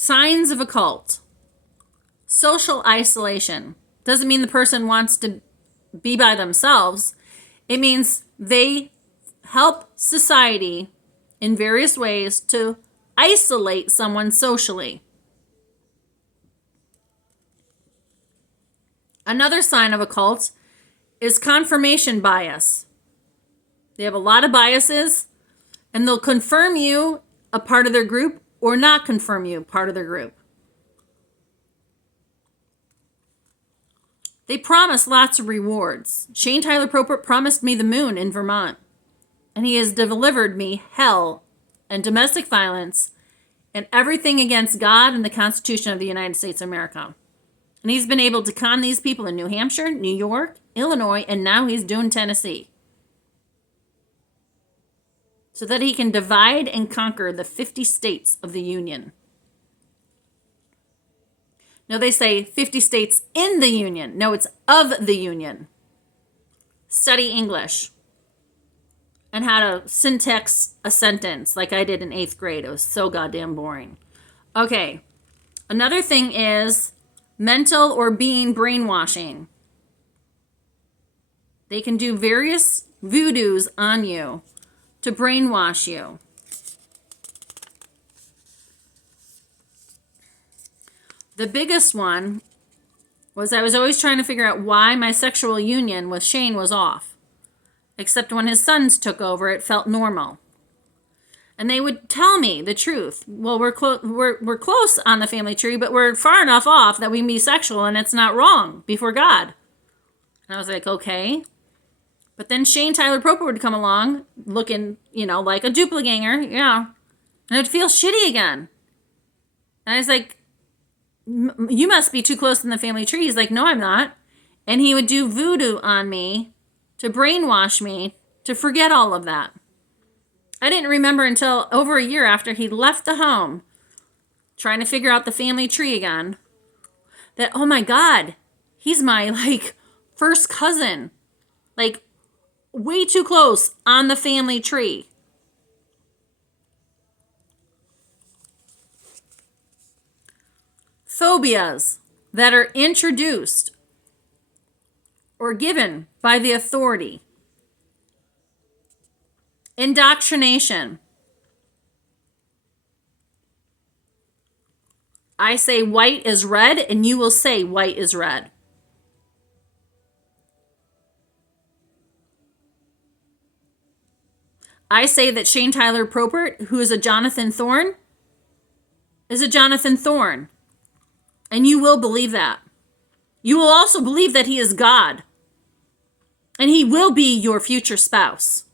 Signs of a cult. Social isolation. Doesn't mean the person wants to be by themselves. It means they help society in various ways to isolate someone socially. Another sign of a cult is confirmation bias. They have a lot of biases, and they'll confirm you a part of their group or not confirm you part of their group. They promise lots of rewards. Shane Tyler Propert promised me the moon in Vermont, and he has delivered me hell and domestic violence and everything against God and the Constitution of the United States of America. And he's been able to con these people in New Hampshire, New York, Illinois, and now he's doing Tennessee, so that he can divide and conquer the 50 states of the Union. No, they say 50 states in the Union. No, it's of the Union. Study English and how to syntax a sentence like I did in 8th grade. It was so goddamn boring. Okay, another thing is mental or being brainwashing. They can do various voodoos on you to brainwash you. The biggest one was I was always trying to figure out why my sexual union with Shane was off. Except when his sons took over, it felt normal. And they would tell me the truth. Well, we're close on the family tree, but we're far enough off that we can be sexual and it's not wrong before God. And I was like, okay. But then Shane Tyler Propert would come along looking, like a duppelganger, yeah. And I'd feel shitty again. And I was like, you must be too close in the family tree. He's like, no, I'm not. And he would do voodoo on me to brainwash me to forget all of that. I didn't remember until over a year after he left the home, trying to figure out the family tree again, that, oh my God, he's my, first cousin. Way too close on the family tree. Phobias that are introduced or given by the authority. Indoctrination. I say white is red, and you will say white is red. I say that Shane Tyler Propert, who is a Jonathan Thorne, is a Jonathan Thorne. And you will believe that. You will also believe that he is God. And he will be your future spouse.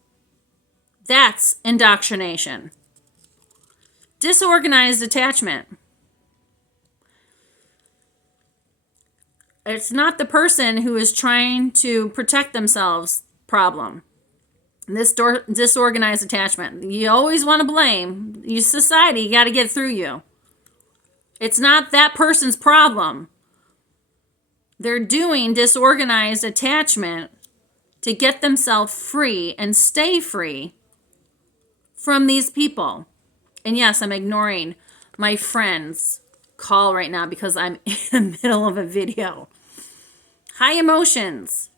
That's indoctrination. Disorganized attachment. It's not the person who is trying to protect themselves problem. This disorganized attachment. You always want to blame. You society, you got to get through you. It's not that person's problem. They're doing disorganized attachment to get themselves free and stay free from these people. And yes, I'm ignoring my friend's call right now because I'm in the middle of a video. High emotions.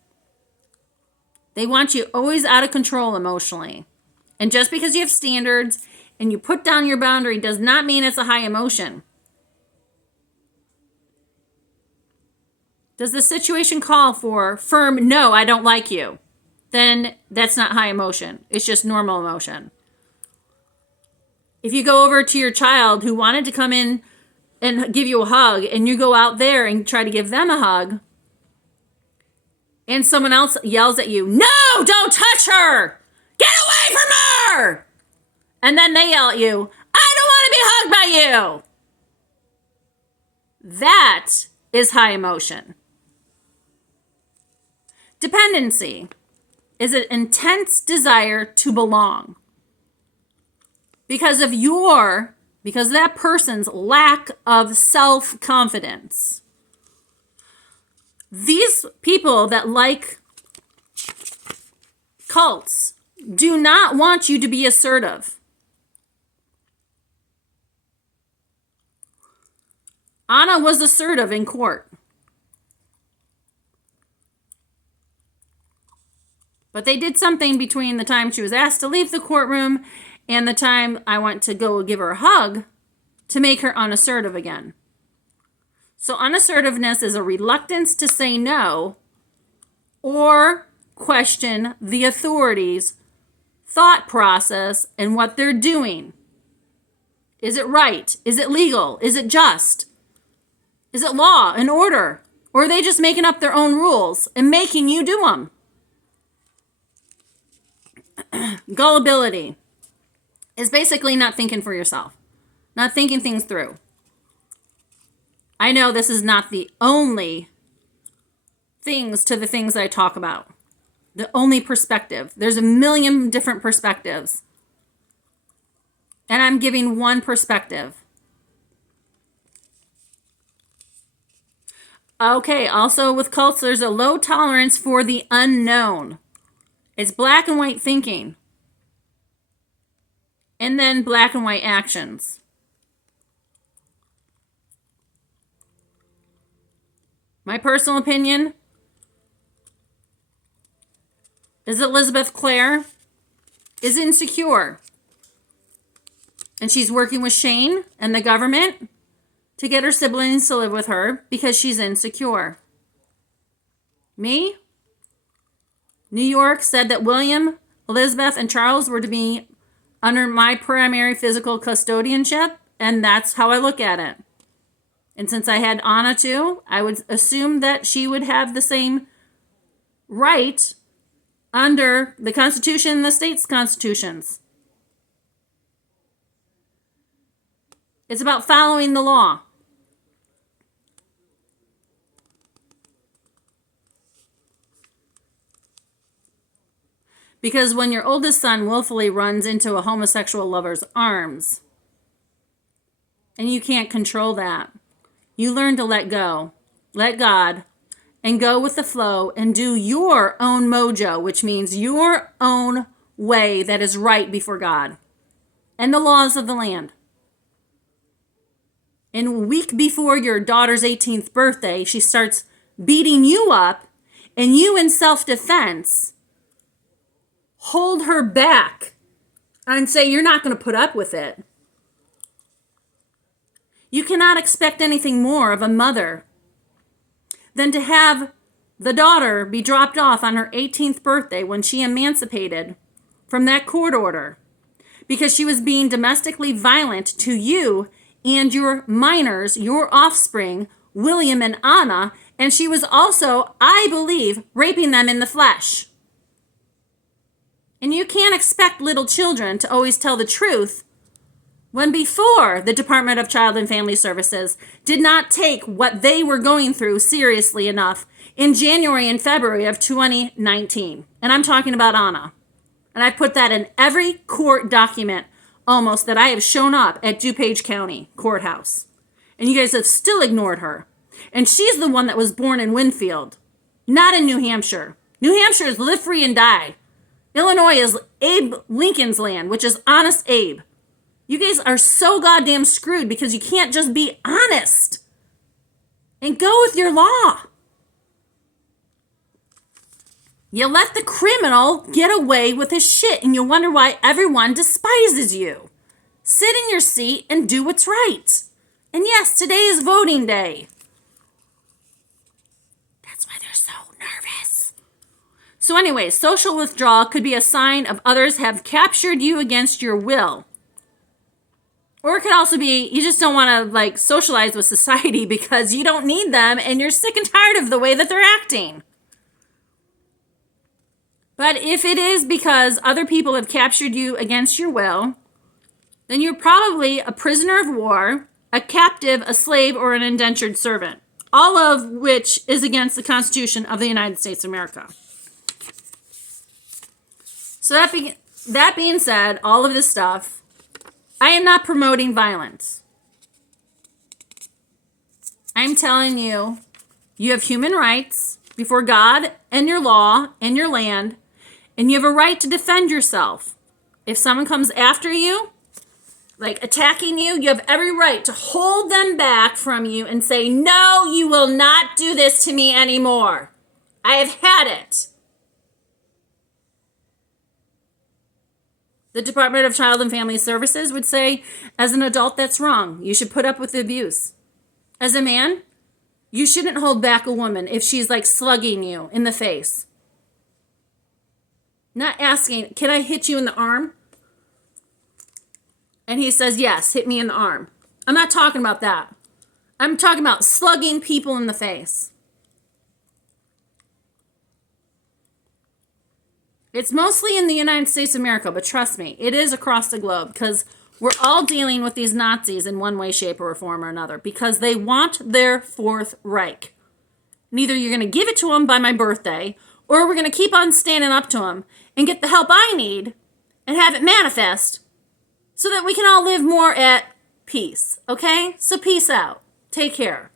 They want you always out of control emotionally. And just because you have standards and you put down your boundary does not mean it's a high emotion. Does the situation call for firm, no, I don't like you? Then that's not high emotion. It's just normal emotion. If you go over to your child who wanted to come in and give you a hug and you go out there and try to give them a hug and someone else yells at you, no, don't touch her. Get away from her. And then they yell at you, I don't want to be hugged by you. That is high emotion. Dependency is an intense desire to belong because of that person's lack of self-confidence. These people that like cults do not want you to be assertive. Anna was assertive in court. But they did something between the time she was asked to leave the courtroom and the time I went to go give her a hug to make her unassertive again. So unassertiveness is a reluctance to say no or question the authorities' thought process and what they're doing. Is it right? Is it legal? Is it just? Is it law and order? Or are they just making up their own rules and making you do them? Gullibility is basically not thinking for yourself, not thinking things through. I know this is not the only things to the things I talk about. The only perspective. There's a million different perspectives. And I'm giving one perspective. Okay, also with cults, there's a low tolerance for the unknown. It's black and white thinking. And then black and white actions. My personal opinion is Elizabeth Clare is insecure. And she's working with Shane and the government to get her siblings to live with her because she's insecure. Me? New York said that William, Elizabeth, and Charles were to be under my primary physical custodianship, and that's how I look at it. And since I had Anna too, I would assume that she would have the same right under the Constitution and the state's constitutions. It's about following the law. Because when your oldest son willfully runs into a homosexual lover's arms, and you can't control that, you learn to let go, let God, and go with the flow and do your own mojo, which means your own way that is right before God and the laws of the land. And a week before your daughter's 18th birthday, she starts beating you up, and you in self-defense hold her back and say you're not going to put up with it. You cannot expect anything more of a mother than to have the daughter be dropped off on her 18th birthday when she emancipated from that court order because she was being domestically violent to you and your minors, your offspring, William and Anna, and she was also, I believe, raping them in the flesh. And you can't expect little children to always tell the truth when before the Department of Child and Family Services did not take what they were going through seriously enough in January and February of 2019. And I'm talking about Anna. And I put that in every court document almost that I have shown up at DuPage County Courthouse. And you guys have still ignored her. And she's the one that was born in Winfield, not in New Hampshire. New Hampshire is live free and die. Illinois is Abe Lincoln's land, which is Honest Abe. You guys are so goddamn screwed because you can't just be honest and go with your law. You let the criminal get away with his shit and you wonder why everyone despises you. Sit in your seat and do what's right. And yes, today is voting day. That's why they're so nervous. So anyway, social withdrawal could be a sign of others have captured you against your will. Or it could also be you just don't want to socialize with society because you don't need them and you're sick and tired of the way that they're acting. But if it is because other people have captured you against your will, then you're probably a prisoner of war, a captive, a slave, or an indentured servant. All of which is against the Constitution of the United States of America. So that being said, all of this stuff, I am not promoting violence. I'm telling you, you have human rights before God and your law and your land, and you have a right to defend yourself. If someone comes after you, like attacking you, you have every right to hold them back from you and say, no, you will not do this to me anymore. I have had it. The Department of Child and Family Services would say, as an adult, that's wrong. You should put up with the abuse. As a man, you shouldn't hold back a woman if she's like slugging you in the face. Not asking, can I hit you in the arm? And he says, yes, hit me in the arm. I'm not talking about that. I'm talking about slugging people in the face. It's mostly in the United States of America, but trust me, it is across the globe because we're all dealing with these Nazis in one way, shape, or form or another because they want their Fourth Reich. And either you're going to give it to them by my birthday or we're going to keep on standing up to them and get the help I need and have it manifest so that we can all live more at peace. Okay? So peace out. Take care.